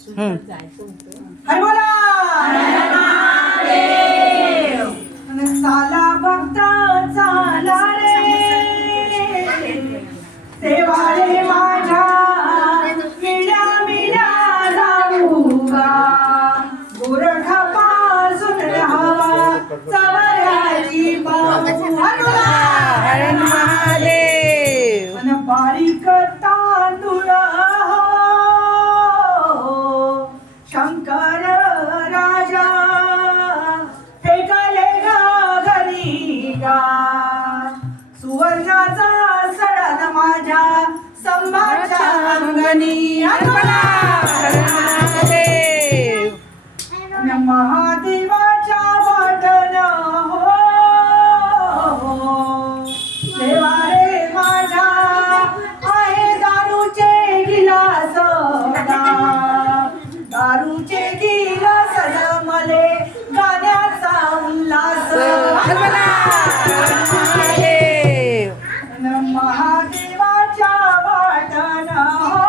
हाय बोला आणि चाला भक्ता चाला रे देवा रे माझ्या मिळ्या मिळ्या जाऊगा गोरखा पासून हवा चवऱ्याची बाजू हर महादेव आणि बारीक तांदूळ शंकर राजा फेकले घरी गा सुवर्णाचा सडा माझ्या संभाच्या अंगणी महादेव महादेवाच्या वाटण हो देवा रे माझ्या आहे दारूचे गिलास दारूचे गिलास मले गाण्याचा उल्हास महादेव महादेवाच्या वाटण हो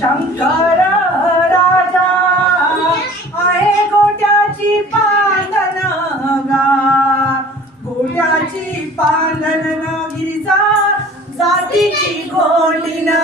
शंकर राजा आहे गोट्याची पांगण गा गोट्याची पांगण गिरीचा जातीची गोंडीना